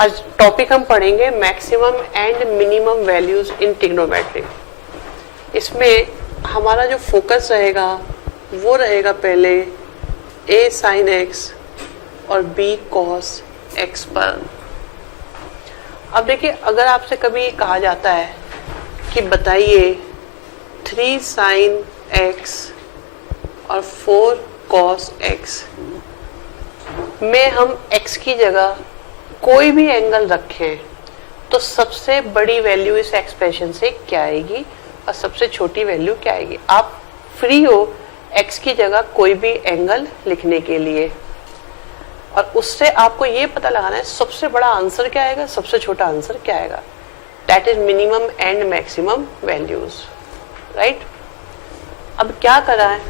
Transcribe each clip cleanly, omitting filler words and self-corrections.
आज टॉपिक हम पढ़ेंगे maximum and minimum values in trigonometry. इसमें हमारा जो फोकस रहेगा वो रहेगा पहले a sin x और b cos x पर। अब देखिए, अगर आपसे कभी कहा जाता है कि बताइए 3 sin x और 4 cos x में हम x की जगह कोई भी एंगल रखें तो सबसे बड़ी वैल्यू इस एक्सप्रेशन से क्या आएगी और सबसे छोटी वैल्यू क्या आएगी। आप फ्री हो x की जगह कोई भी एंगल लिखने के लिए, और उससे आपको ये पता लगाना है सबसे बड़ा आंसर क्या आएगा, सबसे छोटा आंसर क्या आएगा। That is minimum and maximum values, right. अब क्या करा है,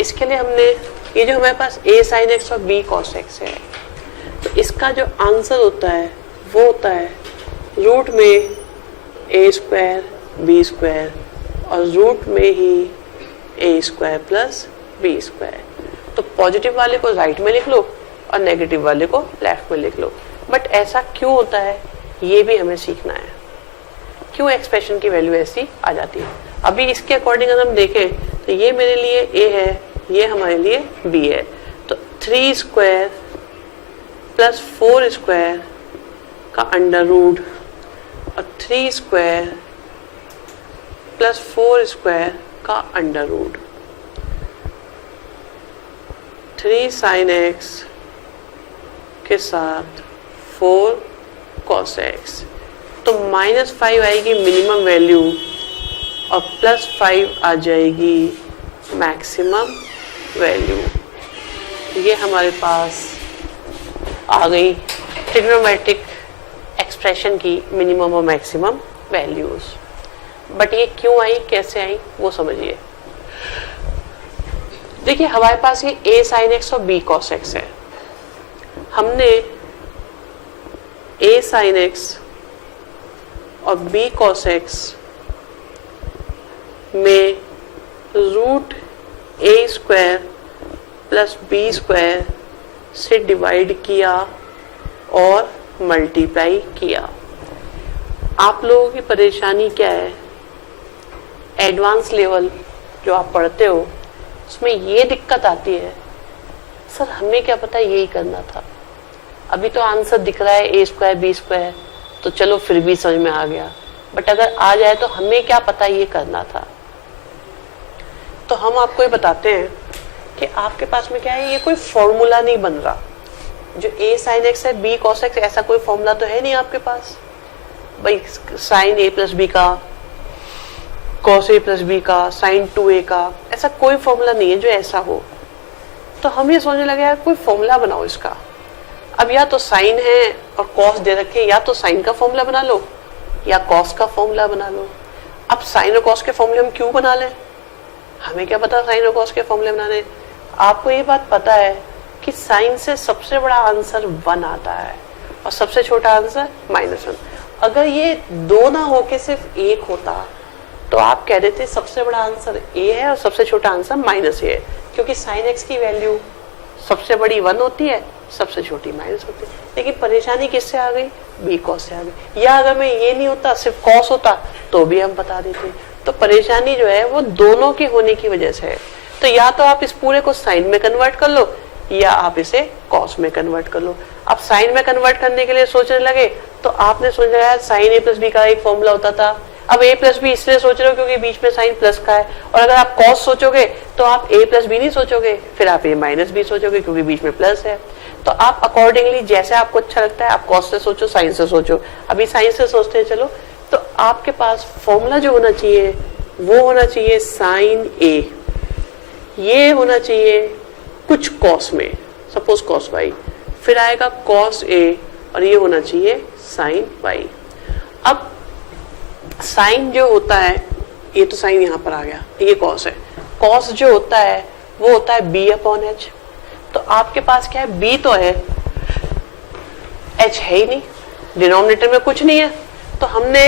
इसके लिए हमने ये जो हमारे पास a sin x और b cos x है, तो इसका जो आंसर होता है वो होता है रूट में a स्क्वायर b स्क्वायर और रूट में ही a square plus b square. तो पॉजिटिव वाले को राइट में लिख लो और नेगेटिव वाले को लेफ्ट में लिख लो। बट ऐसा क्यों होता है ये भी हमें सीखना है, क्यों एक्सप्रेशन की वैल्यू ऐसी आ जाती है। अभी इसके अकॉर्डिंग अगर हम देखें तो ये मेरे लिए a है, ये हमारे लिए b है। तो 3 स्क्वायर प्लस 4 स्क्वायर का अंडर रूट और 3 स्क्वायर प्लस 4 स्क्वायर का अंडर रूट, 3 sin x के साथ 4 cos x। तो -5 आएगी मिनिमम वैल्यू और +5 आ जाएगी मैक्सिमम वैल्यू। ये हमारे पास आ गई ट्रिग्नोमेट्रिक एक्सप्रेशन की मिनिमम और मैक्सिमम वैल्यूज। बट ये क्यों आई, कैसे आई, वो समझिए। देखिए, हमारे पास ये a sin x और b cos x है। हमने a sin x और b cos x में root a square plus b square से डिवाइड किया और मल्टीप्लाई किया। आप लोगों की परेशानी क्या है, एडवांस लेवल जो आप पढ़ते हो उसमें ये दिक्कत आती है, सर हमें क्या पता यही करना था। अभी तो आंसर दिख रहा है a स्क्वायर b स्क्वायर, तो चलो फिर भी समझ में आ गया, बट अगर आ जाए तो हमें क्या पता ये करना था। तो हम आपको ये बताते हैं कि आपके पास में क्या है, ये कोई फॉर्मूला नहीं बन रहा। जो a sin x है b cos x, ऐसा कोई फॉर्मूला तो है नहीं आपके पास भाई। sin a प्लस b का, cos a प्लस b का, sin 2a का, ऐसा कोई फॉर्मूला नहीं है जो ऐसा हो। तो हम ये सोचने लगे यार कोई फॉर्मूला बनाओ इसका। अब या तो sin है और cos दे रखे, या तो sin का फॉर्मूला बना लो या cos का फॉर्मूला बना लो। अब sin और cos के फॉर्मूले हम क्यों बना लें, हमें क्या पता sin और cos के फॉर्मूले बनाने। आपको ये बात पता है कि साइन से सबसे बड़ा आंसर 1 आता है और सबसे छोटा आंसर -1। अगर ये 2 ना होके सिर्फ 1 होता तो आप कह देते सबसे बड़ा आंसर a है और सबसे छोटा आंसर -a है, क्योंकि sin x की वैल्यू सबसे बड़ी 1 होती है, सबसे छोटी माइनस होती है। लेकिन परेशानी किससे आ गई, b cos से आ गई। या अगर मैं ये नहीं होता सिर्फ cos होता तो भी हम बता देते। तो परेशानी जो है वो दोनों के होने की वजह से है। तो या तो आप इस पूरे को साइन में कन्वर्ट कर लो या आप इसे कॉस में कन्वर्ट कर लो। अब साइन में कन्वर्ट करने के लिए सोचने लगे तो आपने सोच लिया साइन a प्लस बी का एक फॉर्मूला होता था। अब a प्लस बी इसलिए सोच रहे हो क्योंकि बीच में साइन प्लस का है, और अगर आप कॉस सोचोगे तो आप a प्लस बी नहीं सोचोगे, फिर आप a माइनस बी सोचोगे क्योंकि बीच में प्लस है। तो आप अकॉर्डिंगली जैसे आपको अच्छा लगता है, आप कॉस से सोचो, साइन से सोचो। अभी साइन से सोचते हैं चलो, तो आपके पास फॉर्मूला जो होना चाहिए वो होना चाहिए साइन a, ये होना चाहिए कुछ कॉस में, सपोज कॉस वाई, फिर आएगा कॉस a और ये होना चाहिए साइन y। अब साइन जो होता है, ये तो साइन यहाँ पर आ गया, ये कॉस है। कॉस जो होता है वो होता है b/h। तो आपके पास क्या है, b तो है, h है ही नहीं, डिनोमिनेटर में कुछ नहीं है। तो हमने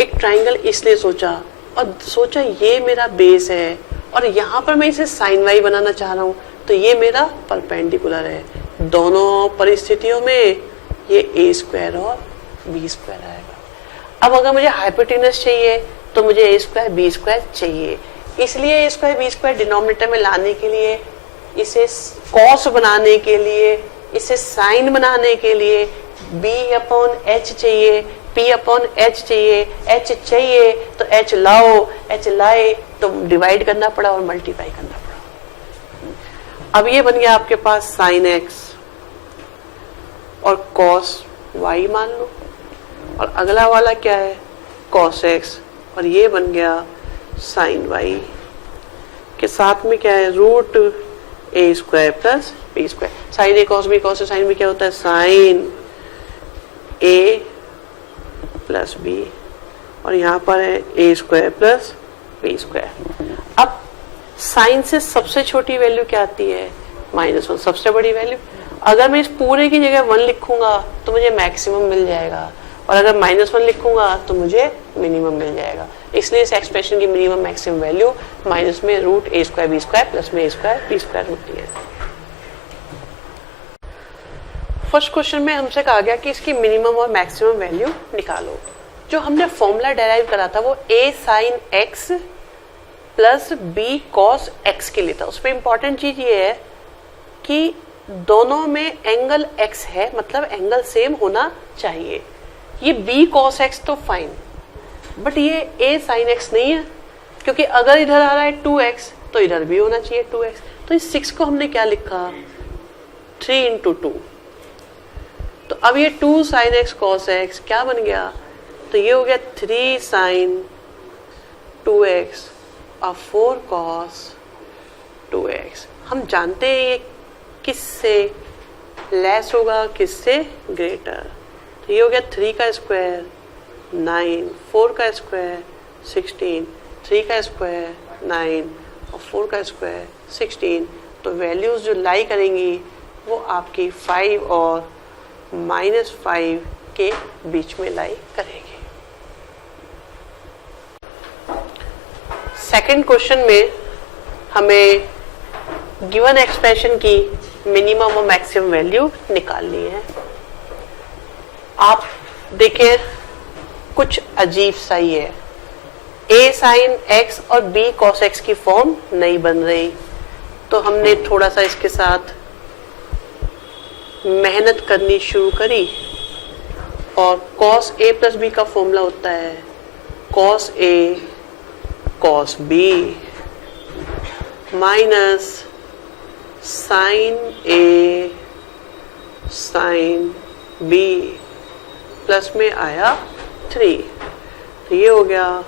एक ट्राइंगल इसलिए सोचा और सोचा ये मेरा बेस है और यहाँ पर मैं इसे साइन y बनाना चाह रहा हूँ, तो ये मेरा परपेंडिकुलर है। दोनों परिस्थितियों में ये ए स्क्वायर और बी स्क्वायर आएगा। अब अगर मुझे हाइपोटेनस चाहिए तो मुझे ए स्क्वायर बी स्क्वायर चाहिए, इसलिए ए स्क्वायर बी स्क्वायर डिनोमिनेटर में लाने के लिए, इसे कॉस बनाने के लिए, इसे साइन बनाने के लिए b अपॉन एच चाहिए, p अपॉन एच चाहिए, h चाहिए तो h लाओ, h लाए तो डिवाइड करना पड़ा और मल्टीप्लाई करना पड़ा। अब ये बन गया आपके पास साइन x और कॉस y मान लो, और अगला वाला क्या है कॉस x, और ये बन गया साइन y के साथ में क्या है root a square plus b square. Sine a cos b, cos sine b क्या होता है साइन ए प्लस बी, और यहाँ पर है ए स्क्वायर प्लस बी स्क्वायर। अब साइन से सबसे छोटी वैल्यू क्या आती है -1, सबसे बड़ी वैल्यू। अगर मैं इस पूरे की जगह 1 लिखूंगा तो मुझे मैक्सिमम मिल जाएगा, और अगर -1 लिखूंगा तो मुझे मिनिमम मिल जाएगा। इसलिए इस एक्सप्रेशन की मिनिमम मैक्सिमम वैल्यू माइनस में root a square B square plus में ए स्क्वायर बी स्क्वायर होती है। फर्स्ट क्वेश्चन में हमसे कहा गया कि इसकी मिनिमम और मैक्सिमम वैल्यू निकालो। जो हमने फॉर्मूला डेराइव करा था वो a sine x plus b cos x के लिए था। उसमें इंपॉर्टेंट चीज ये है कि दोनों में एंगल x है, मतलब एंगल सेम होना चाहिए। ये b कॉस x तो फाइन, बट ये a साइन x नहीं है, क्योंकि अगर इधर आ रहा है 2x तो इधर भी होना चाहिए 2x। तो इस 6 को हमने क्या लिखा 3 into 2। तो अब ये 2 साइन x कॉस x क्या बन गया, तो ये हो गया 3 साइन 2x और 4 कॉस 2x। हम जानते हैं ये किससे लेस होगा, किससे ग्रेटर। तो ये हो गया 3 का स्क्वायर 9, 4 का स्क्वायर 16, 3 का स्क्वायर 9 और 4 का स्क्वायर 16। तो वैल्यूज जो लाई करेंगी वो आपकी 5 और -5 के बीच में लाई करेगी। सेकंड क्वेश्चन में हमें गिवन एक्सप्रेशन की मिनिमम और मैक्सिमम वैल्यू निकालनी है। आप देखिए कुछ अजीब सा ही है, a साइन x और b कॉस x की फॉर्म नहीं बन रही, तो हमने थोड़ा सा इसके साथ मेहनत करनी शुरू करी, और cos a प्लस बी का फॉर्मूला होता है cos a cos b minus sine a sine b plus में आया 3। तो ये हो गया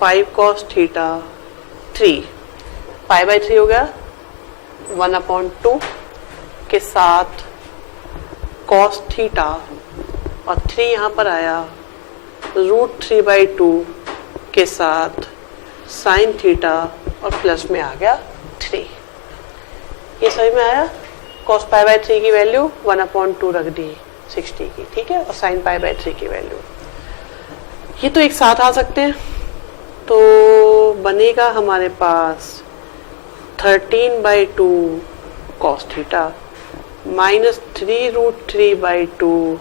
5 cos थीटा 3, पाई बाई 3 हो गया 1/2 के साथ cos थीटा, और 3 यहाँ पर आया रूट 3/2 के साथ साइन थीटा, और प्लस में आ गया 3। ये समझ में आया। cos पाई बाई 3 की वैल्यू 1/2 रख दी 60 की, ठीक है, और साइन पाई बाई 3 की वैल्यू। ये तो एक साथ आ सकते हैं, तो बनेगा हमारे पास 13/2 cos theta minus 3 root 3/2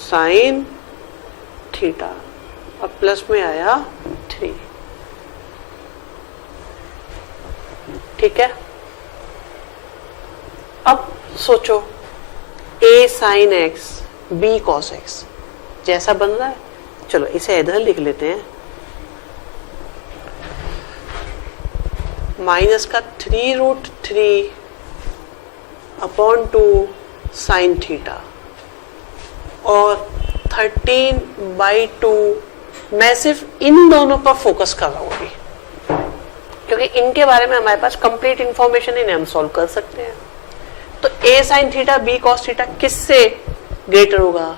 sine theta, और प्लस में आया 3। ठीक है। अब सोचो a sine x b cos x जैसा बन रहा है। चलो इसे इधर लिख लेते हैं, माइनस का 3 रूट 3/2 साइन थीटा और 13/2। मैं सिर्फ इन दोनों पर फोकस कर रहा हूँ अभी, क्योंकि इनके बारे में हमारे पास कंप्लीट इंफॉर्मेशन इन्हें हम सॉल्व कर सकते हैं। तो a sine theta b cos theta किससे ग्रेटर होगा,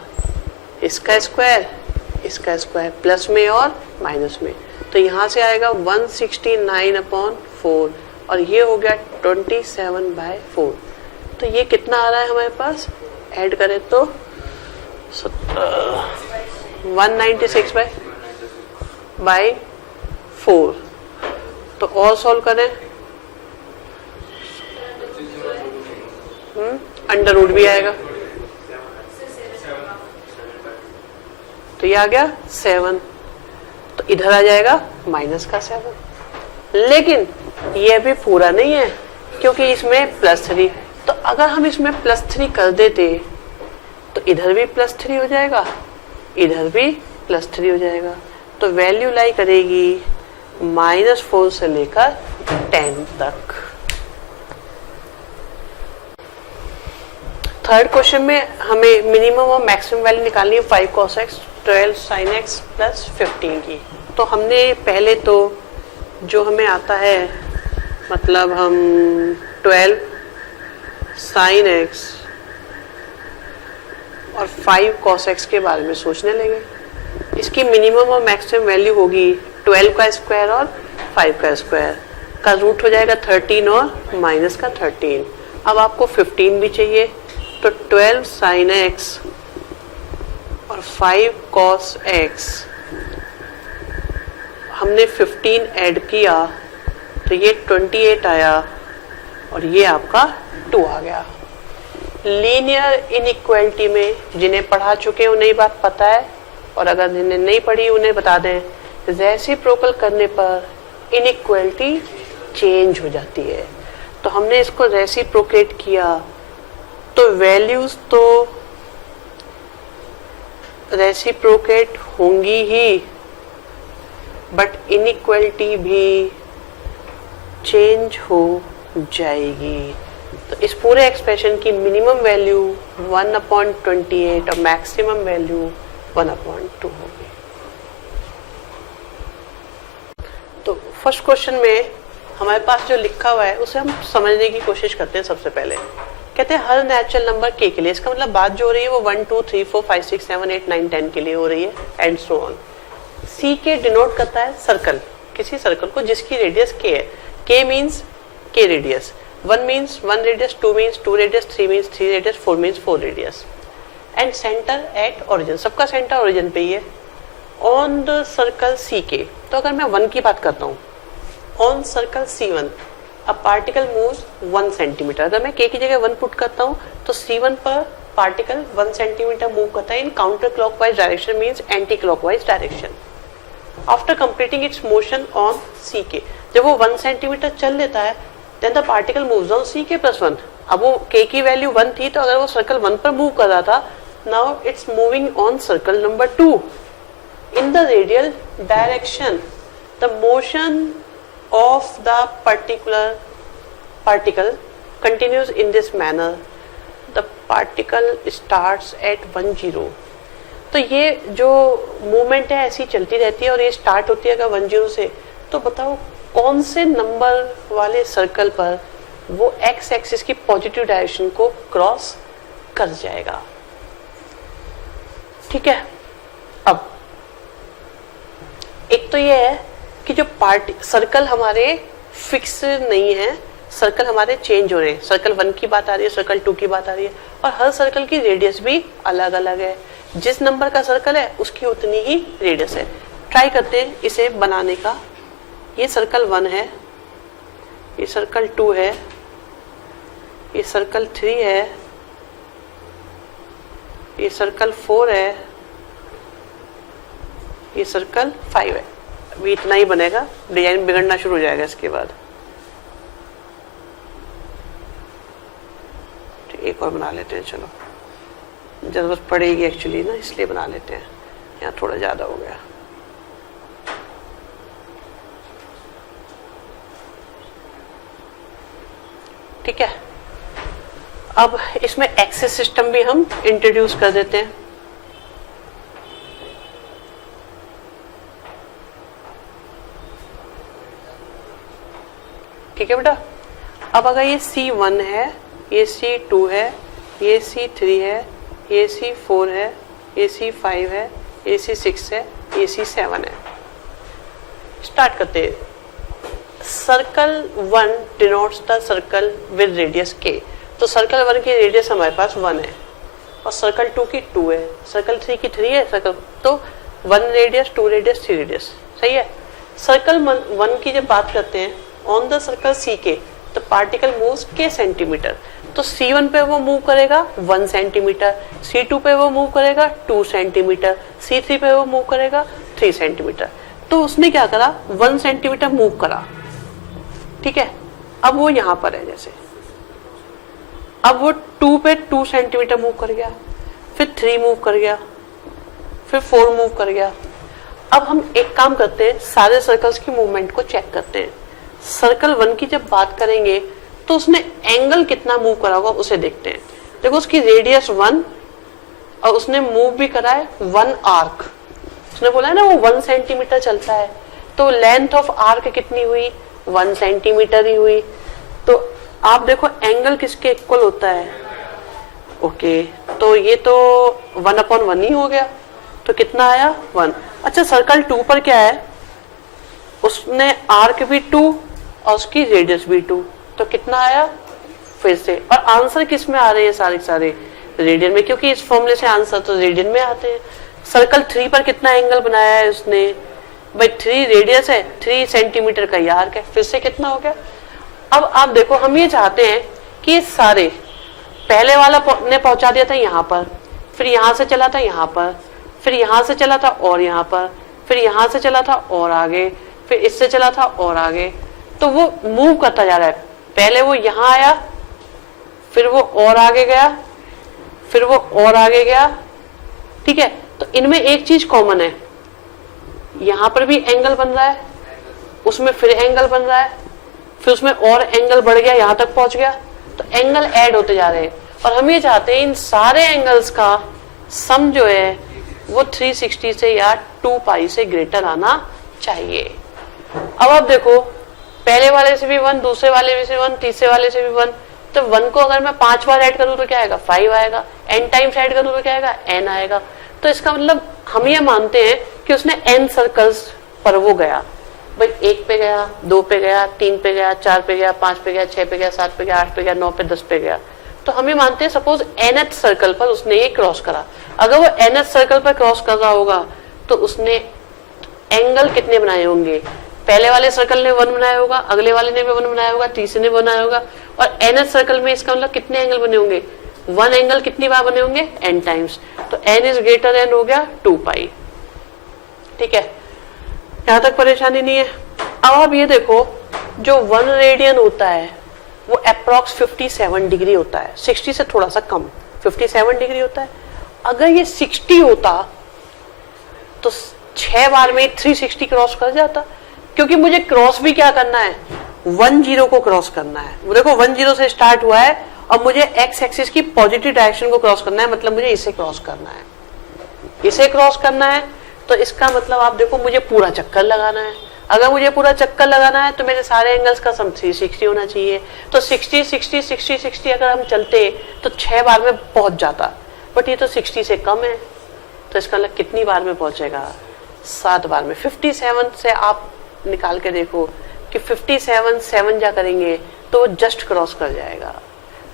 इसका स्क्वायर प्लस में और माइनस में। तो यहाँ से आएगा 169/4 और ये हो गया 27/4। तो ये कितना आ रहा है हमारे पास, ऐड करें तो 196/4। तो और सॉल्व करें, अंडर रूट भी आएगा तो ये आ गया 7, तो इधर आ जाएगा माइनस का 7। लेकिन ये भी पूरा नहीं है क्योंकि इसमें +3, तो अगर हम इसमें +3 कर देते तो इधर भी +3 हो जाएगा, इधर भी +3 हो जाएगा, तो वैल्यू लाई करेगी -4 से लेकर 10 तक। थर्ड क्वेश्चन में हमें मिनिमम और मैक्सिमम वैल्यू निकालनी है 5 cos x 12 sin x plus 15 की। तो हमने पहले तो जो हमें आता है, मतलब हम 12 sin x और 5 cos x के बारे में सोचने लगे। इसकी मिनिमम और मैक्सिमम वैल्यू होगी 12 का स्क्वायर और 5 का स्क्वायर का रूट हो जाएगा 13 और माइनस का 13। अब आपको 15 भी चाहिए, तो 12 sin x और 5 cos x, हमने 15 ऐड किया तो ये 28 आया और ये आपका 2 आ गया। लीनियर इनइक्वालिटी में जिन्हें पढ़ा चुके हैं उन्हें बात पता है, और अगर जिन्हें नहीं पढ़ी उन्हें बता दें, रेसिप्रोकल करने पर इनइक्वालिटी चेंज हो जाती है। तो हमने इसको रेसिप्रोकेट किया तो वैल्यूज तो रेसिप्रोकेट होंगी ही, बट इनइक्वालिटी भी चेंज हो जाएगी। तो इस पूरे एक्सप्रेशन की मिनिमम वैल्यू 1/28 और मैक्सिमम वैल्यू 1/2 होगी। तो फर्स्ट क्वेश्चन में हमारे पास जो लिखा हुआ है उसे हम समझने की कोशिश करते हैं। सबसे पहले कहते हैं हर नेचुरल नंबर k के लिए, इसका मतलब बात जो हो रही है वो 1 2 3 4 5 6 7 8 9 10 के लिए हो रही है एंड सो ऑन। c के डिनोट करता है सर्कल, किसी सर्कल को जिसकी रेडियस k है। k means k radius, 1 means 1 radius, 2 means 2 radius, 3 means 3 radius, 4 means 4 radius. And centre at origin, सबका सेंटर ओरिजिन पे ही है। ऑन द सर्कल ck, तो अगर मैं 1 की बात करता हूँ, on circle C1 a particle moves 1 centimetre. अगर मैं k की जगह 1 पुट करता हूँ तो C1 पर पार्टिकल 1 सेंटीमीटर मूव करता है in counter clockwise direction, means anti clockwise direction. After completing its motion on ck, जब वो 1 सेंटीमीटर चल लेता है, then the particle moves on ck+1। अब वो k की वैल्यू 1 थी, तो अगर वो सर्कल 1 पर मूव कर रहा था, now it's moving on circle number 2 in the radial direction. The motion of the particle continues in this manner. The particle starts at 1 0. तो ये जो मूवमेंट है ऐसी चलती रहती है और ये स्टार्ट होती है अगर 1 0 से। तो बताओ कौन से नंबर वाले सर्कल पर वो एक्स एक्सिस की पॉजिटिव डायरेक्शन को क्रॉस कर जाएगा। ठीक है, अब एक तो ये है कि जो सर्कल हमारे फिक्स नहीं है, सर्कल हमारे चेंज हो रहे हैं। सर्कल 1 की बात आ रही है, सर्कल 2 की बात आ रही है, और हर सर्कल की रेडियस भी अलग अलग है। जिस नंबर का सर्कल है उसकी उतनी ही रेडियस है। ट्राई करते हैं इसे बनाने का। ये सर्कल 1 है, ये सर्कल 2 है, ये सर्कल 3 है, ये सर्कल 4 है, ये सर्कल 5 है। अभी इतना ही बनेगा, डिजाइन बिगड़ना शुरू हो जाएगा इसके बाद। एक और बना लेते हैं, चलो जरूरत पड़ेगी एक्चुअली ना, इसलिए बना लेते हैं। यहाँ थोड़ा ज्यादा हो गया। ठीक है, अब इसमें एक्सिस सिस्टम भी हम इंट्रोड्यूस कर देते हैं। ठीक है बेटा, अब अगर ये C1 है, ये C2 है, ये C3 है, ये C4 है, ये C5 है, ये C6 है, ये C7 है। स्टार्ट करते हैं। Circle 1 denotes the circle with radius k। तो सर्कल 1 की रेडियस हमारे पास 1 है और सर्कल 2 की 2 है, सर्कल 3 की 3 है, सर्कल तो 1 रेडियस, 2 रेडियस, 3 रेडियस। सही है। सर्कल 1 की जब बात करते हैं, on the circle ck the particle moves k centimetre. तो C1 पे वो मूव करेगा 1 सेंटीमीटर, C2 पे वो मूव करेगा 2 सेंटीमीटर, C3 पे वो मूव करेगा 3 सेंटीमीटर। तो उसने क्या करा, 1 सेंटीमीटर मूव करा, ठीक है। अब वो यहां पर है जैसे, अब वो 2 पे 2 सेंटीमीटर मूव कर गया, फिर 3 मूव कर गया, फिर 4 मूव कर गया। अब हम एक काम करते हैं, सारे सर्कल्स की मूवमेंट को चेक करते हैं। सर्कल 1 की जब बात करेंगे तो उसने एंगल कितना मूव करा होगा उसे देखते हैं। देखो उसकी रेडियस 1 और उसने मूव भी करा है 1 आर्क। उसने बोला है ना वो 1 सेंटीमीटर चलता है, तो लेंथ ऑफ आर्क कितनी हुई, 1 सेंटीमीटर ही हुई। तो आप देखो एंगल किसके इक्वल होता है, ओके, तो ये तो 1/1 ही हो गया, तो कितना आया 1। अच्छा सर्कल 2 पर क्या है, उसने आर्क भी 2 और उसकी रेडियस भी 2, तो कितना आया फिर से। और आंसर किस में आ रहे हैं, सारे सारे रेडियन में, क्योंकि इस फॉर्मूले से आंसर तो रेडियन में आते हैं। सर्कल 3 पर कितना एंगल बनाया है उसने, भाई 3 रेडियस है, 3 सेंटीमीटर का ये आर्क है, फिर से कितना हो गया। अब आप देखो हम ये चाहते हैं कि ये सारे, पहले वाला ने पहुंचा दिया था यहाँ पर, फिर यहाँ से चला था यहाँ पर, फिर यहाँ से चला था और यहाँ पर, फिर यहाँ से चला था और आगे, फिर इससे चला था और आगे, तो वो मूव करता जा रहा है। पहले वो यहाँ आया, फिर वो और आगे गया, फिर वो और आगे गया, ठीक है। तो इनमें एक चीज कॉमन है, यहां पर भी एंगल बन रहा है, उसमें फिर एंगल बन रहा है, फिर उसमें और एंगल बढ़ गया, यहां तक पहुंच गया, तो एंगल ऐड होते जा रहे हैं। और हम ये चाहते हैं इन सारे एंगल्स का सम जो है वो 360 से या 2 पाई से ग्रेटर आना चाहिए। अब आप देखो पहले वाले से भी 1, दूसरे वाले से 1, तीसरे वाले से भी 1, तो 1 को अगर मैं 5 बार ऐड करूं तो क्या आएगा, 5 आएगा, n टाइम्स ऐड करूं तो क्या आएगा, n आएगा। तो इसका मतलब हम ये मानते हैं कि उसने n सर्कल्स पर वो गया, भाई 1 पे गया, 2 पे गया, 3 पे गया, 4 पे गया, 5 पे गया, 6 पे गया, 7 पे गया, 8 पे गया, 9 पे, 10 पे गया। तो हम ये मानते हैं सपोज nth सर्कल पर उसने ये क्रॉस करा। अगर वो nth सर्कल पर क्रॉस कर रहा होगा तो उसने एंगल कितने बनाए होंगे, पहले वाले सर्कल ने 1 बनाया होगा, अगले वाले ने भी 1 बनाया होगा, तीसरे ने बनाया होगा, और nth सर्कल में इसका मतलब कितने एंगल बने होंगे, 1 एंगल कितनी बार बने होंगे, n टाइम्स। तो n इज ग्रेटर देन हो गया 2 पाई, ठीक है, यहां तक परेशानी नहीं है। अब आप ये देखो जो 1 रेडियन होता है वो अप्रॉक्स 57 डिग्री होता है, 60 से थोड़ा सा कम, 57 डिग्री होता है। अगर ये 60 होता तो 6 बार में 360 क्रॉस कर जाता, क्योंकि मुझे क्रॉस भी क्या करना है, 10 को क्रॉस करना है। वो देखो 10 से स्टार्ट हुआ है और मुझे एक्स एक्सिस की पॉजिटिव डायरेक्शन को क्रॉस करना है, मतलब मुझे इसे क्रॉस करना है, इसे क्रॉस करना है। तो इसका मतलब आप देखो मुझे पूरा चक्कर लगाना है। अगर मुझे पूरा चक्कर लगाना है तो मेरे सारे एंगल्स का सम 360 होना चाहिए। तो 60 60 60 60 अगर हम चलते तो 6 बार में पहुंच जाता, बट ये तो 60 से कम है, तो इसका मतलब कितनी बार में पहुंचेगा, 7 बार में। 57 से आप निकाल के देखो कि 57 7 जा करेंगे तो जस्ट क्रॉस कर जाएगा।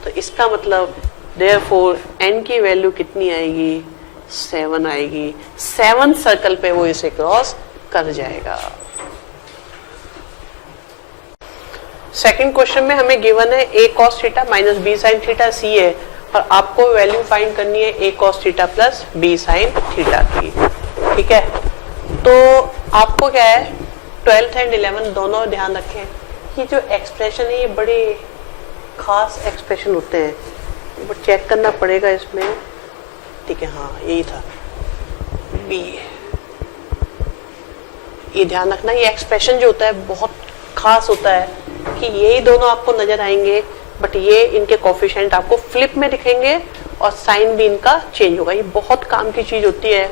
तो इसका मतलब देयरफॉर n की वैल्यू कितनी आएगी, 7 आएगी। 7 सर्कल पे वो इसे क्रॉस कर जाएगा। सेकंड क्वेश्चन में हमें गिवन है a cos theta minus b sin theta c है, और आपको वैल्यू फाइंड करनी है a cos theta plus b sin theta की, ठीक है। तो आपको क्या है, 12th एंड 11th दोनों ध्यान रखें, ये जो एक्सप्रेशन है ये बड़े खास एक्सप्रेशन होते हैं, बट चेक करना पड़ेगा इसमें, ठीक है, हाँ यही था b। ये ध्यान रखना, ये एक्सप्रेशन जो होता है बहुत खास होता है कि यही दोनों आपको नजर आएंगे, बट ये इनके कोफिशिएंट आपको फ्लिप में दिखेंगे और साइन भी इनका चेंज होगा। ये बहुत काम की चीज होती है।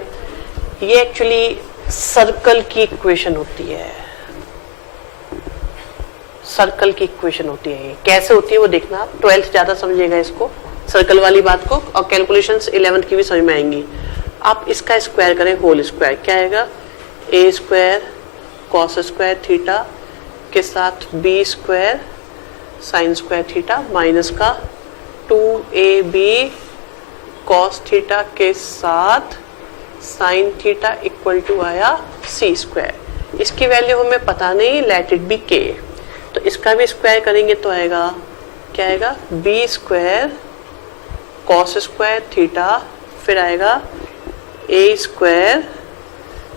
ये एक्चुअली सर्कल की इक्वेशन होती है, सर्कल की इक्वेशन होती है। ये कैसे होती है वो देखना, 12th ज्यादा समझेगा इसको, सर्कल वाली बात को, और कैलकुलेशंस 11th की भी समझ में आएंगी। आप इसका स्क्वायर करें, होल स्क्वायर क्या आएगा, a square cos square theta के साथ b square sine square theta minus का 2ab कॉस थीटा के साथ साइन थीटा इक्वल टू आया c स्क्वायर। इसकी वैल्यू हमें पता नहीं, लेट इट बी k। तो इसका भी स्क्वायर करेंगे तो आएगा क्या आएगा, b square cos square theta, फिर आएगा a square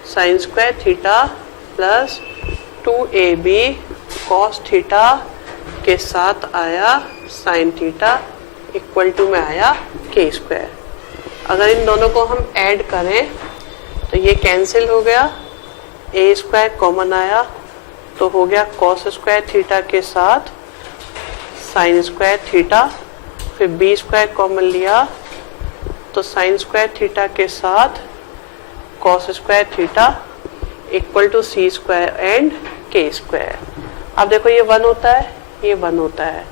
sine square theta plus 2ab cos theta के साथ आया साइन थीटा इक्वल टू में आया के स्क्वायर। अगर इन दोनों को हम ऐड करें तो ये कैंसिल हो गया, ए स्क्वायर कॉमन आया तो हो गया कॉस स्क्वायर थीटा के साथ साइन स्क्वायर थीटा, फिर बी स्क्वायर कॉमन लिया तो साइन स्क्वायर थीटा के साथ cos square theta equal to c square and k square. अब देखो ये 1 होता है, ये 1 होता है,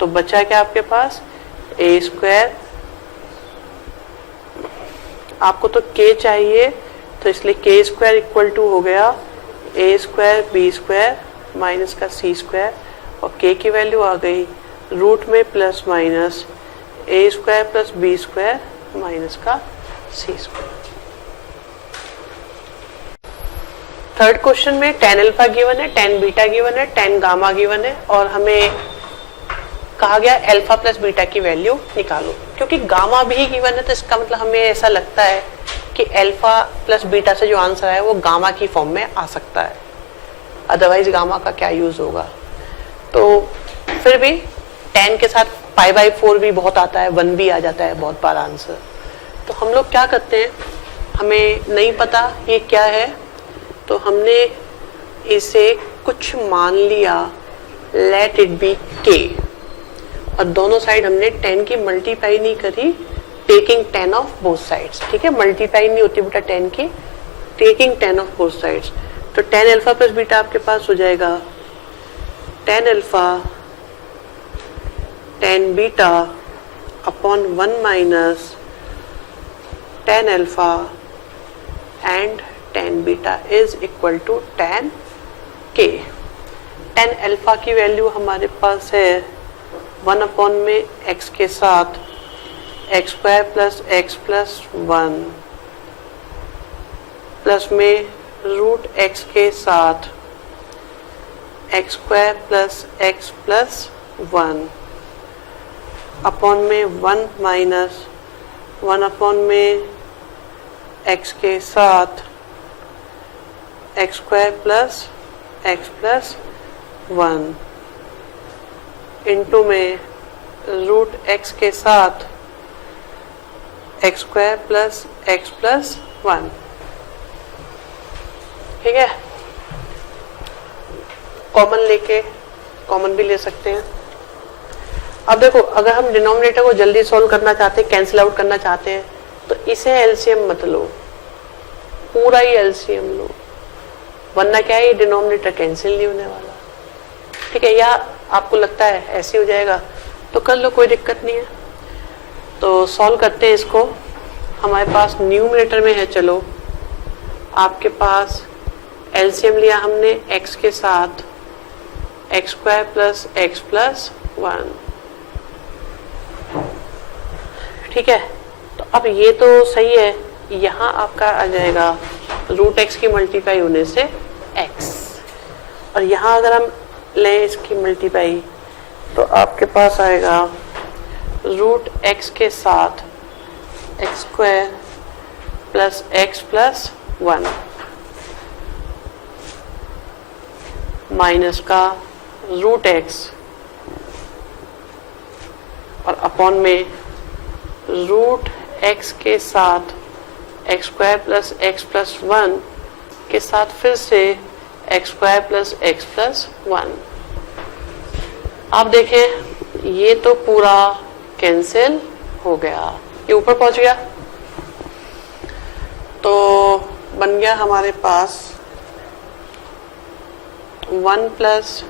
तो बचा क्या आपके पास, ए स्क्वायर, आपको तो के चाहिए तो इसलिए के स्क्वायर इक्वल टू हो गया ए स्क्वायर बी स्क्वायर माइनस का सी स्क्वायर, और के की वैल्यू आ गई रूट में plus minus a square plus b square minus का सी स्क्वायर। थर्ड क्वेश्चन में tan अल्फा गिवन है, tan बीटा गिवन है, tan गामा गिवन है, और हमें कहा गया अल्फा प्लस बीटा की वैल्यू निकालो। क्योंकि गामा भी गिवन है तो इसका मतलब हमें ऐसा लगता है कि अल्फा प्लस बीटा से जो आंसर है वो गामा की फॉर्म में आ सकता है, अदरवाइज गामा का क्या यूज होगा। तो फिर भी tan के साथ π/4 भी बहुत आता है, 1 भी आ जाता है बहुत बार आंसर। तो हम लोग क्या करते हैं, हमें नहीं पता ये क्या है, तो हमने इसे कुछ मान लिया, लेट इट बी k, और दोनों साइड हमने 10 की मल्टीप्लाई नहीं करी, टेकिंग 10 ऑफ बोथ साइड्स। ठीक है, मल्टीप्लाई नहीं होती बेटा 10 की, टेकिंग 10 ऑफ बोथ साइड्स। तो tan अल्फा प्लस बीटा आपके पास हो जाएगा tan alpha tan beta upon 1 minus tan alpha and tan beta is equal to tan k। tan alpha की वैल्यू हमारे पास है 1 अपॉन में x के साथ x square plus x plus 1 plus में रूट x के साथ x square plus x plus 1 upon में 1 माइनस 1 अपॉन में x के साथ x square plus x plus 1 into में रूट x के साथ x square plus x plus 1। ठीक है, कॉमन लेके कॉमन भी ले सकते हैं। अब देखो, अगर हम डिनोमिनेटर को जल्दी सॉल्व करना चाहते हैं, कैंसिल आउट करना चाहते हैं, तो इसे एलसीएम मत लो, पूरा ही एलसीएम लो, वरना क्या है ये डिनोमिनेटर कैंसिल नहीं होने वाला। ठीक है, या आपको लगता है ऐसे हो जाएगा तो कर लो, कोई दिक्कत नहीं है। तो सॉल्व करते हैं इसको। हमारे पास न्यूमरेटर में है, चलो आपके पास एलसीएम लिया हमने x के साथ x square plus x plus 1। ठीक है, तो अब ये तो सही है, यहाँ आपका आ जाएगा रूट x की मल्टीप्लाई होने से x, और यहाँ अगर हम लें इसकी मल्टीप्लाई तो आपके पास आएगा रूट x के साथ x square plus x plus 1 minus का रूट x और अपॉन में रूट x के साथ x square plus x plus 1 के साथ फिर से x square plus x plus 1। आप देखें ये तो पूरा कैंसिल हो गया, ये ऊपर पहुंच गया, तो बन गया हमारे पास 1 प्लस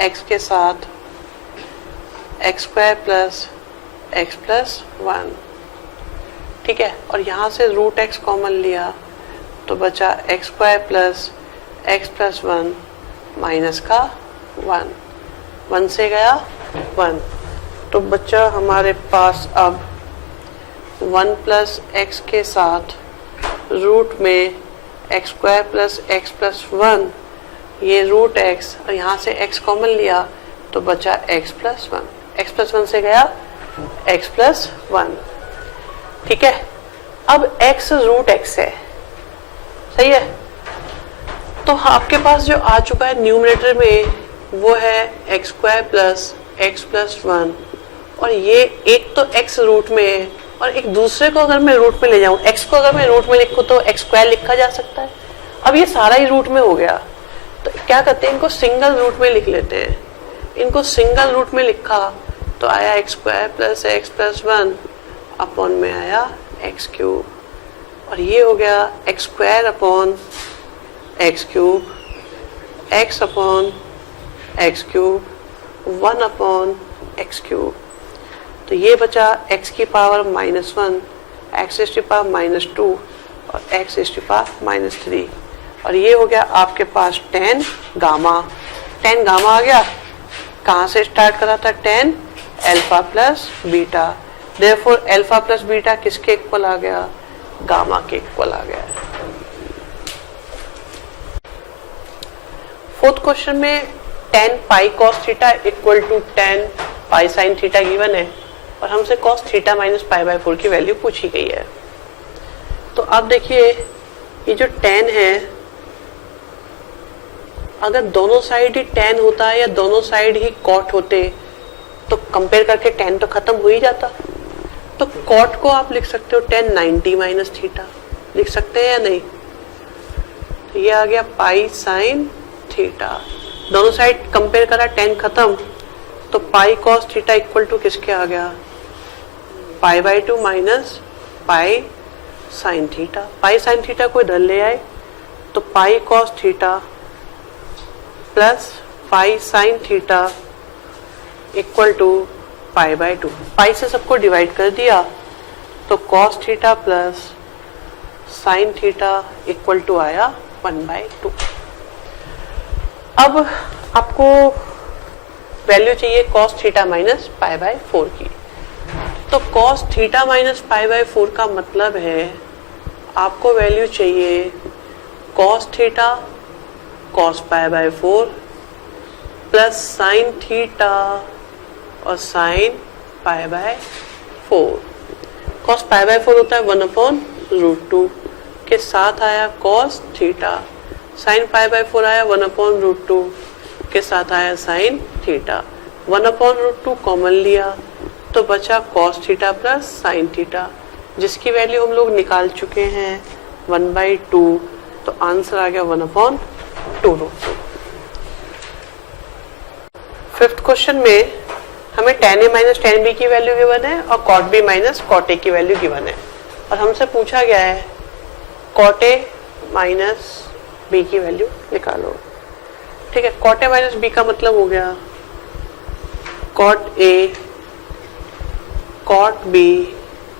एक्स के साथ x square plus x plus 1। ठीक है, और यहाँ से रूट एक्स कॉमन लिया तो बचा x square plus x plus 1 minus का 1 से गया 1, तो बचा हमारे पास अब 1 प्लस एक्स के साथ रूट में x square plus x plus 1, ये रूट एक्स और यहाँ से एक्स कॉमन लिया तो बचा एक्स प्लस 1। x प्लस 1 से गया x प्लस 1, ठीक है। अब x रूट x है, सही है। तो आपके पास जो आ चुका है न्यूमरेटर में वो है x square plus x plus 1, और ये एक तो x रूट में है और एक दूसरे को अगर मैं रूट में ले जाऊं, x को अगर मैं रूट में लिखूं तो एक्स स्क्वायर लिखा जा सकता है। अब ये सारा ही रूट में हो गया, तो क्या करते हैं, इनको सिंगल रूट में लिख लेते हैं। इनको सिंगल रूट में लिखा तो आया x square plus x plus 1 upon में आया एक्स क्यूब, और ये हो गया x square upon x cube, x upon x cube, 1 upon x cube. तो ये बचा x की पावर -1, x की पावर -2 और x की पावर -3, और ये हो गया आपके पास tan गामा। tan गामा आ गया, कहाँ से स्टार्ट करा था, tan alpha plus beta. Therefore alpha plus beta किसके इक्वल आ गया, गामा के इक्वल आ गया। फोर्थ क्वेश्चन में tan pi cos theta equal to tan pi sine theta given है, और हमसे cos theta minus pi by 4 की वैल्यू पूछी गई है। तो अब देखिए ये जो tan है, अगर दोनों साइड ही tan होता है या दोनों साइड ही cot होते तो कंपेयर करके tan तो खत्म हो ही जाता। तो cot को आप लिख सकते हो tan 90 माइनस थीटा, लिख सकते हैं या नहीं। तो ये आ गया पाई साइन थीटा, दोनों साइड कंपेयर करा tan खत्म, तो pi cos theta equal to किसके आ गया, pi by 2 minus pi sine theta. Pi sine theta को इधर ले आए तो pi cos theta plus pi sine theta equal to pi by 2। Pi से सबको डिवाइड कर दिया तो cos theta plus sine theta equal to आया 1/2। अब आपको वैल्यू चाहिए cos theta minus pi by 4 की। तो cos theta minus pi by 4 का मतलब है आपको वैल्यू चाहिए cos theta cos pi by 4 plus sine theta और sine pi by 4। Cos pi by 4 होता है 1/√2 के साथ आया cos theta, sine pi by 4 आया 1/√2 के साथ आया साइन थीटा। 1/√2 कॉमन लिया तो बचा cos theta plus sine theta, जिसकी वैल्यू हम लोग निकाल चुके हैं 1/2, तो आंसर आ गया 1/2√2। फिफ्थ क्वेश्चन में हमें tan a minus tan b की वैल्यू गिवन है और cot b minus cot a की वैल्यू गिवन है, और हमसे पूछा गया है cot a माइनस b की वैल्यू निकालो। ठीक है, cot a माइनस b का मतलब हो गया cot a cot b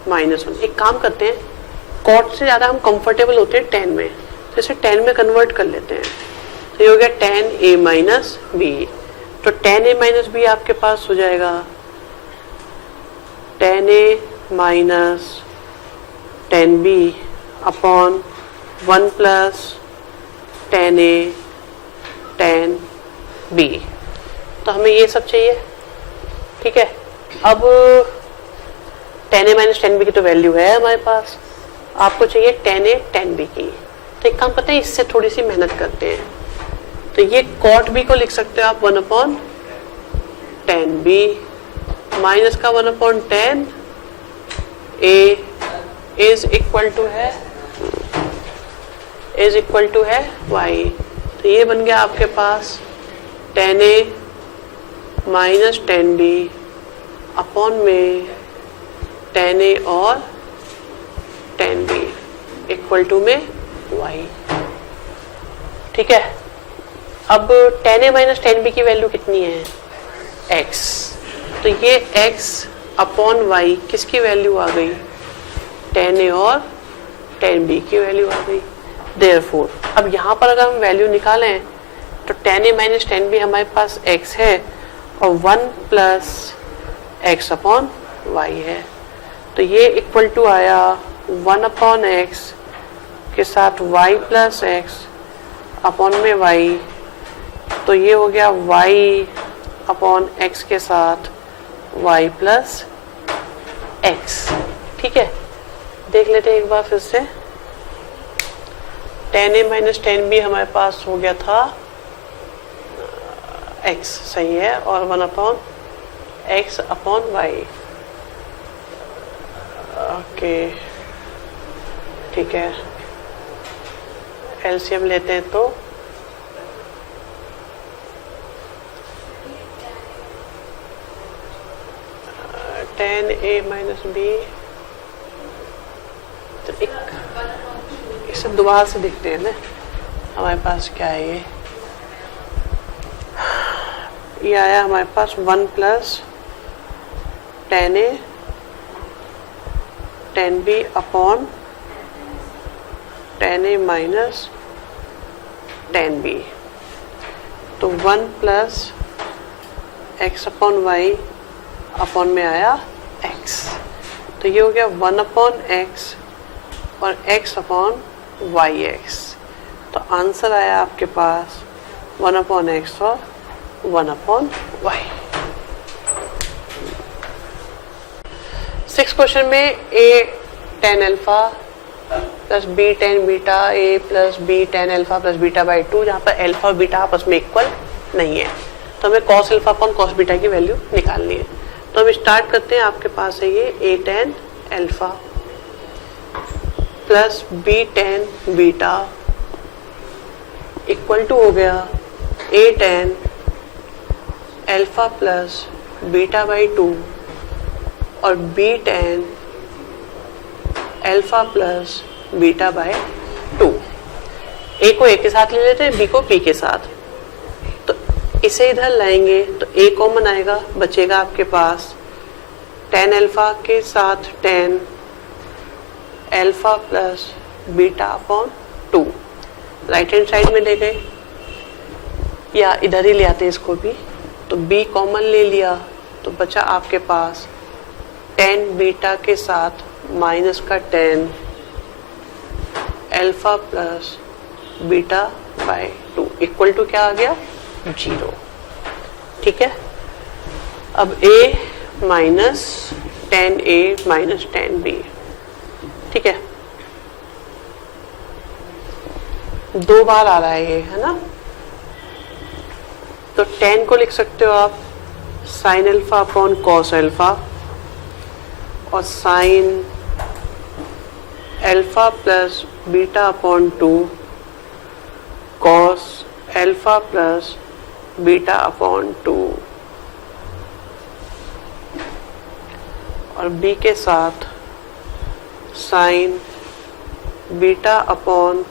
minus 1। एक काम करते हैं, cot से ज्यादा हम कंफर्टेबल होते हैं tan में, तो इसे tan में कन्वर्ट कर लेते हैं। तो ये हो गया tan a माइनस b। तो tan a माइनस b आपके पास हो जाएगा tan a minus tan b upon 1 plus tan a tan b। तो हमें ये सब चाहिए, ठीक है। अब tan a minus tan b की तो वैल्यू है हमारे पास, आपको चाहिए tan a tan b की। तो एक काम करते हैं, इससे थोड़ी सी मेहनत करते हैं। तो ये cot b को लिख सकते हो आप 1/tan b माइनस का 1/tan a is equal to है y। तो ये बन गया आपके पास tan a minus tan b upon में tan a और tan b इक्वल टू में y। ठीक है, अब tan a minus tan b की वैल्यू कितनी है, x। तो ये x अपॉन y किसकी वैल्यू आ गई, tan a और tan b की वैल्यू आ गई। देयरफॉर अब यहाँ पर अगर हम वैल्यू निकालें तो tan a minus tan b हमारे पास x है और 1 प्लस x अपॉन y है। तो ये इक्वल टू आया 1/x के साथ y प्लस x अपॉन में y। तो ये हो गया y अपॉन x के साथ y प्लस एक्स। ठीक है, देख लेते हैं एक बार फिर से। tan a minus tan b हमारे पास हो गया था x, सही है, और 1/x/y। ओके, ठीक है, एलसीएम लेते हैं तो tan a माइनस b, तो इसे दोबारा से देखते हैं ना हमारे पास क्या है। ये आया हमारे पास 1 plus tan a tan b upon tan a minus tan b, तो 1 प्लस x अपॉन y अपॉन में आया x, तो ये हो गया 1 अपॉन x और x अपॉन वाई एक्स। तो आंसर आया आपके पास 1 अपॉन एक्स और 1 अपॉन वाई। 6 क्वेश्चन में a tan alpha plus b tan beta a plus b tan alpha plus beta by 2, जहाँ पर अल्फा और बीटा आपस में इक्वल नहीं है, तो हमें cos alpha upon cos beta की वैल्यू निकालनी है। तो हम स्टार्ट करते हैं, आपके पास है ये a tan alpha plus b tan beta equal to हो गया a tan alpha plus beta by 2 और b tan alpha plus beta by 2। a को a के साथ ले लेते हैं, b को b के साथ, तो इसे इधर लाएंगे तो a कॉमन आएगा, बचेगा आपके पास tan अल्फा के साथ tan alpha plus beta upon 2। Right hand side में ले गए या इधर ही ले आते हैं इसको भी, तो b कॉमन ले लिया तो बचा आपके पास tan बीटा के साथ माइनस का tan alpha plus beta by 2 equal to क्या आ गया 0। ठीक है, अब a minus tan a minus tan b, ठीक है, 2 बार आ रहा है ये, है ना। तो tan को लिख सकते हो आप sin alpha upon cos alpha और sin alpha plus beta upon 2 cos alpha plus beta upon 2, और b के साथ sine beta upon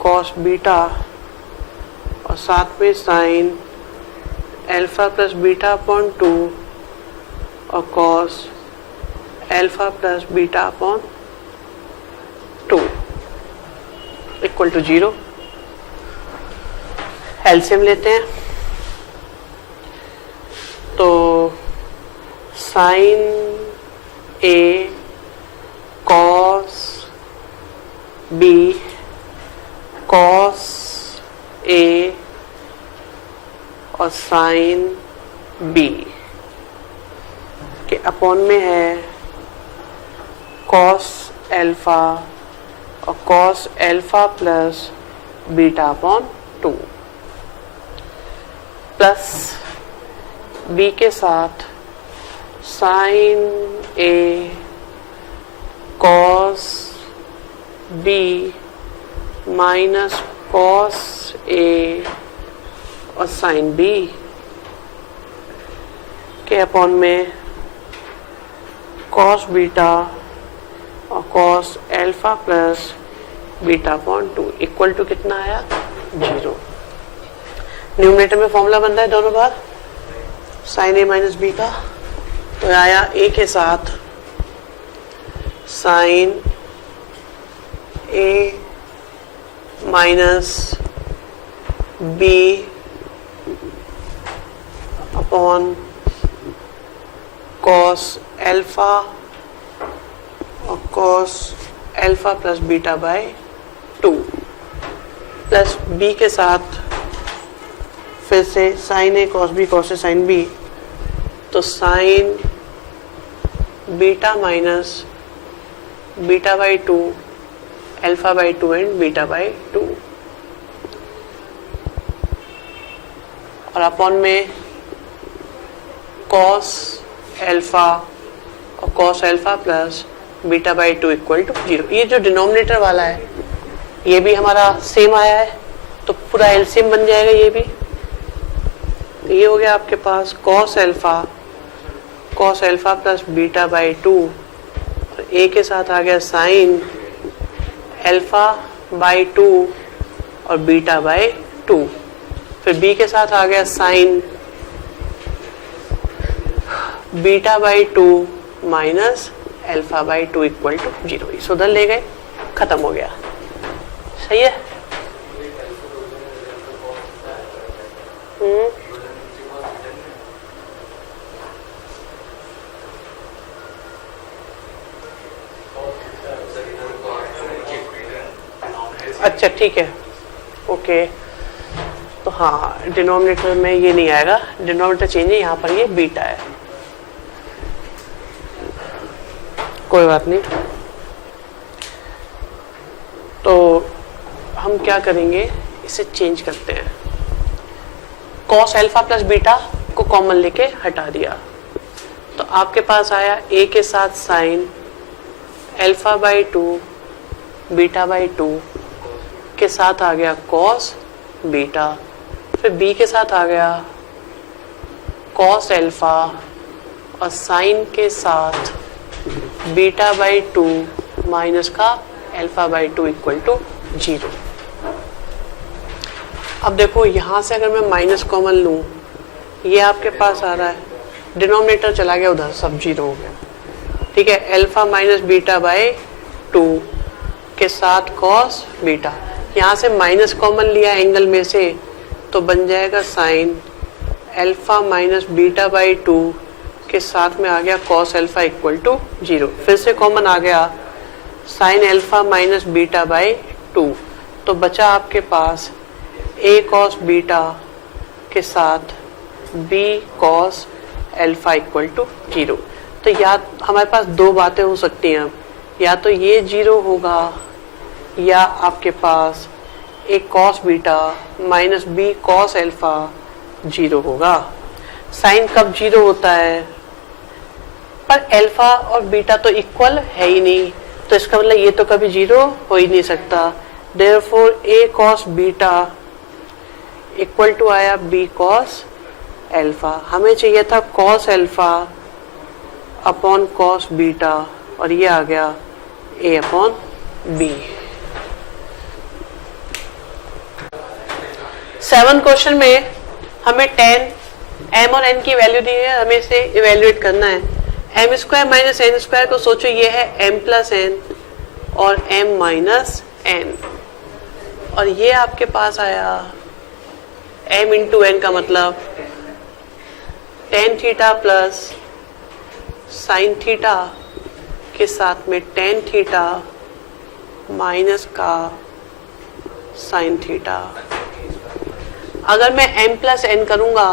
cos beta और साथ में sine alpha plus beta upon 2 और cos alpha plus beta upon 2 equal to 0। LCM लेते हैं तो sine a cos b cos a और साइन बी के अपॉन में है कॉस अल्फा और cos alpha plus beta upon 2 plus b के साथ sine a cos b minus cos a और साइन बी के अपॉन में कॉस बीटा और cos alpha plus beta upon 2 equal to कितना आया 0। न्यूमरेटर में फॉर्मूला बनता है दोनों बार साइन ए माइनस बी का, तो आया ए के साथ sine a minus b upon cos alpha और cos alpha plus beta by 2 plus b के साथ फिर से sine a cos b cos a sine b तो sine beta minus beta by 2, alpha by 2 and beta by 2, और upon में cos alpha और cos alpha plus beta by 2 equal to 0। ये जो डिनोमिनेटर वाला है ये भी हमारा सेम आया है, तो पूरा एलसीएम बन जाएगा ये भी। ये हो गया आपके पास cos alpha plus beta by 2, और ए के साथ आ गया साइन अल्फा बाई 2 और बीटा बाई 2, फिर बी के साथ आ गया sine beta by 2 minus alpha by 2 equal to 0। इस उधर ले गए, खत्म हो गया। सही है। अच्छा ठीक है, ओके। तो हाँ, डिनोमिनेटर में ये नहीं आएगा, डिनोमिनेटर चेंज है, यहाँ पर ये बीटा है, कोई बात नहीं। तो हम क्या करेंगे, इसे चेंज करते हैं। कॉस अल्फा प्लस बीटा को कॉमन लेके हटा दिया, तो आपके पास आया ए के साथ sine alpha by 2 beta by 2 के साथ आ गया कॉस बीटा, फिर बी के साथ आ गया कॉस अल्फा और साइन के साथ बीटा बाई 2 माइनस का अल्फा बाई 2 इक्वल टू 0। अब देखो यहां से अगर मैं माइनस कॉमन लूं, ये आपके पास आ रहा है, डिनोमिनेटर चला गया उधर, सब 0 हो गया। ठीक है, अल्फा माइनस बीटा बाई 2 के साथ कॉस बीटा, यहाँ से माइनस कॉमन लिया एंगल में से, तो बन जाएगा sine alpha minus beta by 2 के साथ में आ गया कॉस अल्फा इक्वल टू 0। फिर से कॉमन आ गया sine alpha minus beta by 2, तो बचा आपके पास ए कॉस बीटा के साथ b cos alpha equal to 0। तो या हमारे पास दो बातें हो सकती हैं, अब या तो ये 0 होगा या आपके पास a cos beta minus b cos alpha 0 होगा। साइन कब 0 होता है, पर अल्फा और बीटा तो इक्वल है ही नहीं, तो इसका मतलब ये तो कभी 0 हो ही नहीं सकता। Therefore a cos beta equal to आया बी कॉस अल्फा। हमें चाहिए था cos alpha upon cos beta, और ये आ गया ए अपॉन बी। 7 क्वेश्चन में हमें 10 m और n की वैल्यू दी है, हमें इसे इवेल्युएट करना है। m square minus n square को सोचो, ये है m प्लस n और m माइनस n, और ये आपके पास आया m इंटू n का मतलब tan theta plus sine theta के साथ में टेन थीटा माइनस का साइन थीटा। अगर मैं m प्लस n करूंगा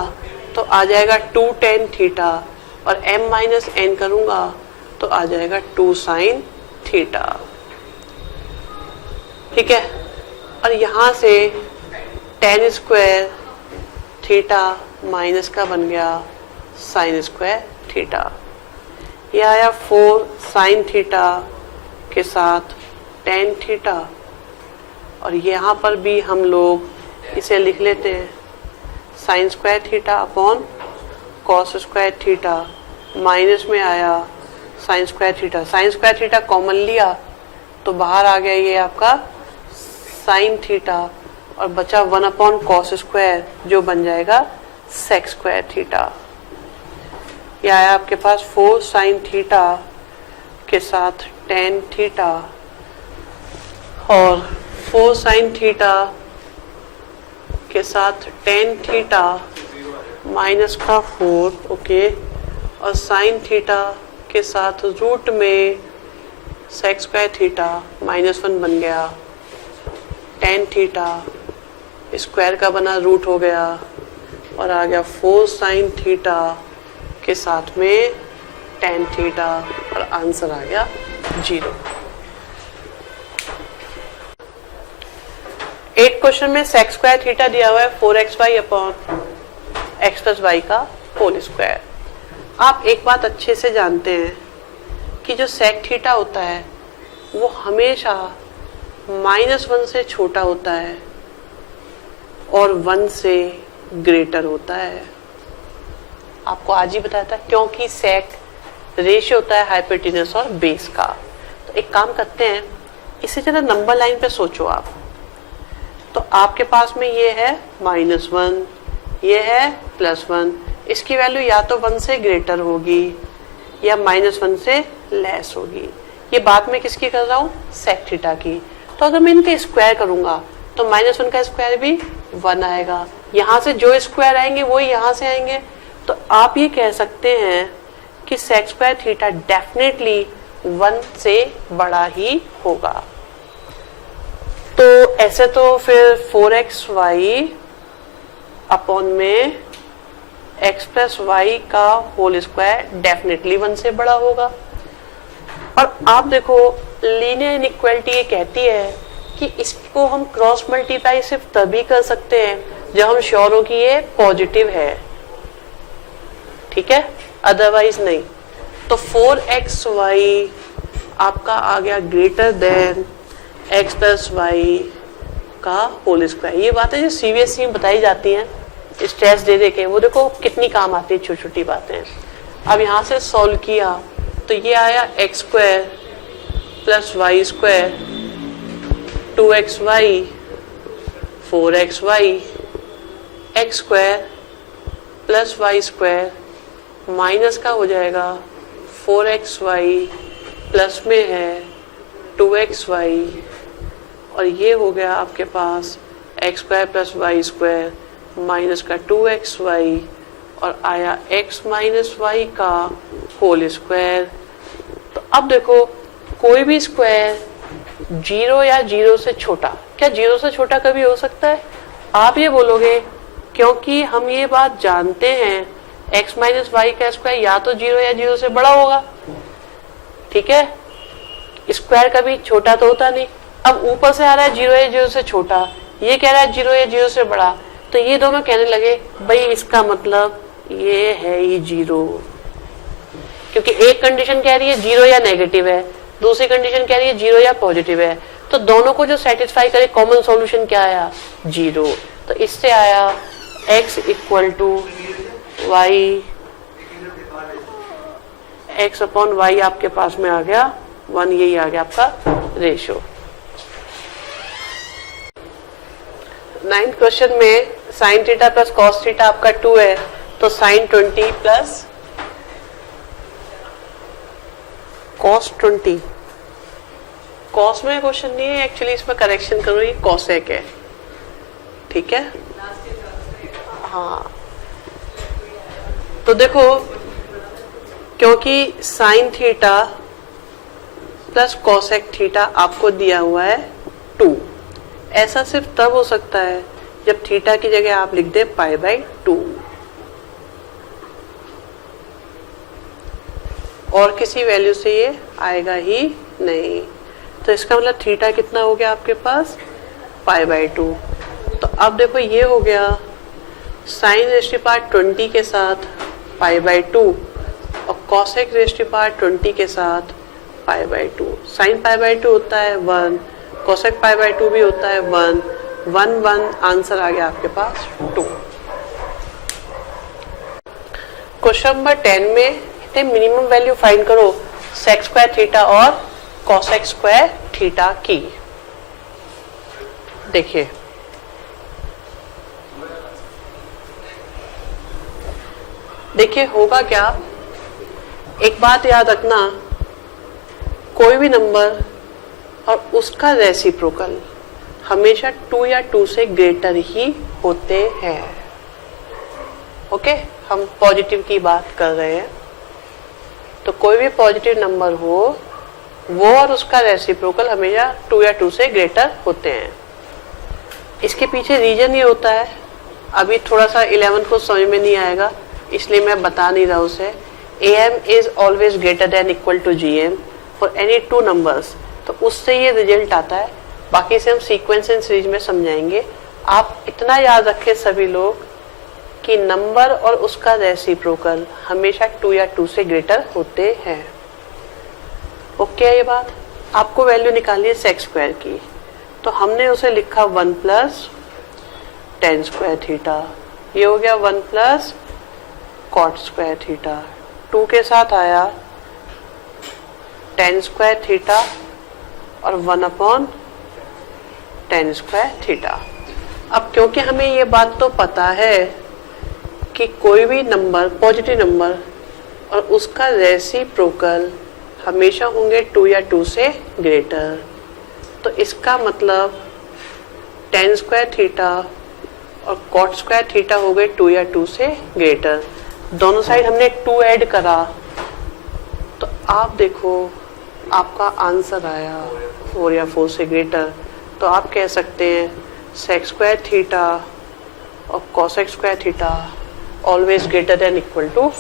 तो आ जाएगा 2 टेन थीटा, और m माइनस n करूंगा तो आ जाएगा 2 साइन थीटा। ठीक है, और यहां से टेन स्क्वायर थीटा माइनस का बन गया साइन स्क्वायर थीटा। ये आया 4 साइन थीटा के साथ टेन थीटा, और यहाँ पर भी हम लोग इसे लिख लेते हैं sign square theta upon cos square theta, minus में आया sign square theta. Sign square theta common लिया तो बाहर आ गया ये आपका साइन थीटा, और बचा 1 अपॉन कॉस स्क्वायर जो बन जाएगा सेक स्क्वायर थीटा। यह आया आपके पास 4 साइन थीटा के साथ टेन थीटा, और 4 साइन थीटा के साथ टेन थीटा माइनस का 4, ओके, और साइन थीटा के साथ रूट में सेक स्क्वायर थीटा -1 बन गया, टेन थीटा स्क्वायर का बना रूट हो गया, और आ गया 4 साइन थीटा के साथ में tan थीटा और आंसर आ गया 0। 8 क्वेश्चन में sec स्क्वायर थीटा दिया हुआ है 4xy upon x plus y का होल स्क्वायर। आप एक बात अच्छे से जानते हैं कि जो sec थीटा होता है वो हमेशा -1 से छोटा होता है और 1 से ग्रेटर होता है। आपको आज ही बताया था, क्योंकि sec रेशियो होता है हाइपोटेन्यूज और बेस का। तो एक काम करते हैं, इसे जरा नंबर लाइन पे सोचो आप। तो आपके पास में ये है -1, ये है +1, इसकी वैल्यू या तो 1 से ग्रेटर होगी या -1 से लेस होगी। ये बात मैं किसकी कर रहा हूँ? sec थीटा की। तो अगर मैं इनके स्क्वायर करूंगा तो -1 का स्क्वायर भी 1 आएगा, यहाँ से जो स्क्वायर आएंगे वो यहाँ से आएंगे। तो आप ये कह सकते हैं कि sec स्क्वायर थीटा डेफिनेटली 1 से बड़ा ही होगा। तो ऐसे तो फिर 4xy अपॉन में x प्लस वाई का होल स्क्वायर डेफिनेटली 1 से बड़ा होगा। और आप देखो लीनियर इनइक्वालिटी ये कहती है कि इसको हम क्रॉस मल्टीप्लाई सिर्फ तभी कर सकते हैं जब हम श्योर हो कि ये पॉजिटिव है, ठीक है, अदरवाइज नहीं। तो 4xy आपका आ गया greater than x plus y का होल स्क्वायर। ये बातें जो सीबीएसई में बताई जाती हैं स्ट्रेस दे दे के, वो देखो कितनी काम आती है, छोटी छोटी बातें। अब यहाँ से सॉल्व किया तो ये आया x square plus y square 2xy 4xy x square plus y square minus का हो जाएगा 4xy प्लस में है 2xy और ये हो गया आपके पास x square plus y square minus का 2xy और आया x माइनस वाई का होल स्क्वायर। तो अब देखो कोई भी स्क्वायर 0 या 0 से छोटा, क्या 0 से छोटा कभी हो सकता है? आप ये बोलोगे क्योंकि हम ये बात जानते हैं x माइनस वाई का स्क्वायर या तो 0 या 0 से बड़ा होगा, ठीक है, स्क्वायर कभी छोटा तो होता नहीं। अब ऊपर से आ रहा है 0 या 0 से छोटा, ये कह रहा है 0 या 0 से बड़ा, तो ये दोनों कहने लगे भाई इसका मतलब ये है ही 0, क्योंकि एक कंडीशन कह रही है 0 या नेगेटिव है, दूसरी कंडीशन कह रही है 0 या पॉजिटिव है। तो दोनों को जो सेटिस्फाई करे कॉमन सॉल्यूशन क्या आया? 0। तो इससे आया x equal to y, x upon y आपके पास में आ गया 1, यही आ गया आपका रेशियो। 9th क्वेश्चन में sine theta plus cos theta आपका 2 है, तो साइन 20 प्लस कॉस 20। कॉस में क्वेश्चन नहीं है एक्चुअली, इसमें करेक्शन करो, ये कॉसेक है, ठीक है। हाँ तो देखो क्योंकि sine theta plus cosec theta आपको दिया हुआ है 2, ऐसा सिर्फ तब हो सकता है जब थीटा की जगह आप लिख दे π/2, और किसी वैल्यू से ये आएगा ही नहीं। तो इसका मतलब थीटा कितना हो गया आपके पास? π/2। तो अब देखो ये हो गया साइन रेस्ट पार्ट 20 के साथ π/2 और कॉसेक रेस्ट पार्ट 20 के साथ π/2। साइन π/2 होता है 1, कॉसेक π/2 भी होता है 1, 1 1, आंसर आ गया आपके पास 2। क्वेश्चन नंबर 10 में मिनिमम वैल्यू फाइंड करो सेक स्क्वायर थीटा और कॉसेक स्क्वायर थीटा की। देखिए होगा क्या, एक बात याद रखना, कोई भी नंबर और उसका रेसिप्रोकल हमेशा 2 या 2 से ग्रेटर ही होते हैं। ओके, हम पॉजिटिव की बात कर रहे हैं, तो कोई भी पॉजिटिव नंबर हो वो और उसका रेसिप्रोकल हमेशा 2 या 2 से ग्रेटर होते हैं। इसके पीछे रीजन ये होता है, अभी थोड़ा सा 11 को समझ में नहीं आएगा, इसलिए मैं बता नहीं रहा उसे। am is always greater than equal to gm for any two numbers, तो उससे ये रिजल्ट आता है। बाकी से हम सीक्वेंस एंड सीरीज में समझाएंगे। आप इतना याद रखें सभी लोग कि नंबर और उसका रेसिप्रोकल हमेशा 2 या 2 से ग्रेटर होते हैं। ओके है ये बात। आपको वैल्यू निकालनी है सेक स्क्वायर की, तो हमने उसे लिखा 1 प्लस टेन स्क्वायर थीटा, ये हो गया 1 प्लस कॉट स्क्वायर थीटा। 2 के साथ आया टेन स्क्वायर थीटा और 1 अपॉन टेन स्क्वायर थीटा। अब क्योंकि हमें ये बात तो पता है कि कोई भी नंबर पॉजिटिव नंबर और उसका रेसिप्रोकल हमेशा होंगे 2 या 2 से ग्रेटर, तो इसका मतलब टेन स्क्वायर थीटा और कॉट स्क्वायर थीटा हो गए 2 या 2 से ग्रेटर। दोनों साइड हमने 2 ऐड करा, तो आप देखो आपका आंसर आया 4 या 4 से ग्रेटर। तो आप कह सकते हैं सेक स्क्वायर थीटा और cosec square theta always greater than equal to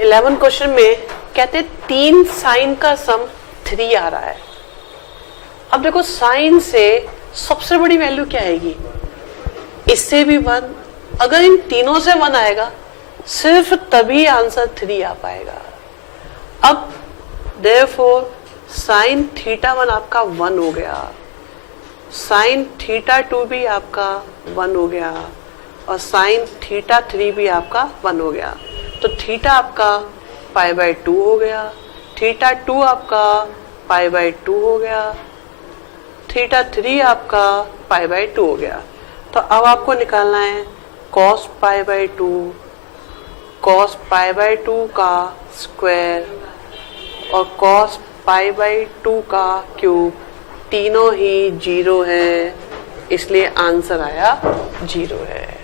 11 question में कहते हैं 3 साइन का सम 3 आ रहा है। अब देखो साइन से सबसे बड़ी वैल्यू क्या आएगी, इससे भी 1। अगर इन तीनों से 1 आएगा सिर्फ तभी आंसर 3 आ पाएगा। अब देयरफॉर साइन थीटा 1 आपका 1 हो गया, साइन थीटा 2 भी आपका 1 हो गया और साइन थीटा 3 भी आपका 1 हो गया। तो थीटा आपका π/2 हो गया, थीटा 2 आपका π/2 हो गया, थीटा 3 आपका π/2 हो गया। तो अब आपको निकालना है cos π/2, cos π/2 का स्क्वायर और cos π/2 का क्यूब, तीनों ही 0 है, इसलिए आंसर आया 0 है।